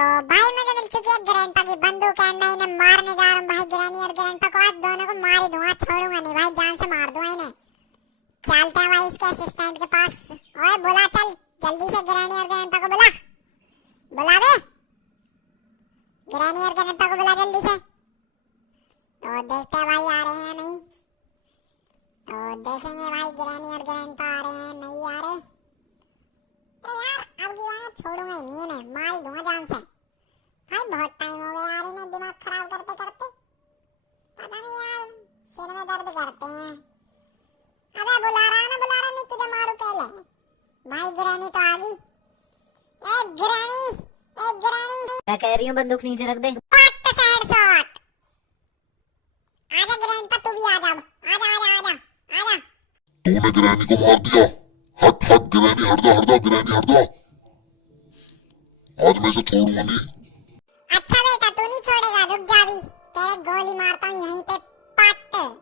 तो भाई मुझे मिल चुकी है ग्रैंडपा की बंदूक है। मैं इन्हें मारने जा रहा हूँ भाई, ग्रैनी और ग्रैंडपा को आज दोनों को मार ही दूंगा, छोड़ूंगा नहीं भाई, जान से मार दूंगा इन्हें। चलते हैं भाई इसके असिस्टेंट के पास। ओए बुला, चल जल्दी से ग्रैनी और ग्रैंडपा को बुला, बुला बे, ग्रैनी और ग्रैंडपा को बुला जल्दी से। तो देखते हैं भाई आ रहे हैं नहीं, तो देखेंगे भाई ग्रैनी और ग्रैंडपा आ रहे हैं नहीं आ रहे। अरे यार अब की बार छोड़ूंगा ही नहीं इन्हें, मार ही दूंगा जान से भाई। बहुत टाइम हो गया यार इन्हें दिमाग खराब करते करते, पता नहीं यार सिर में दर्द करते हैं। अबे बुला रहा नहीं तुझे मारू पहले। भाई ग्रैनी तो आ गई। ए ग्रैनी, ए ग्रैनी, मैं कह रही हूँ बंदूक नीचे रख दे। पट साइड शॉट। आजा ग्रैंडपा तू भी आजा, आजा आजा आजा आजा। तूने ग्रैनी को मार दिया। हट हट ग्रैनी, हट जा ग्रैनी, हट जा। आज मैं इसे छोड़ूंगा नहीं। अच्छा बेटा तू नहीं छोड़ेगा, रुक जा अभी तेरे गोली मारता हूँ यहीं पे, पट।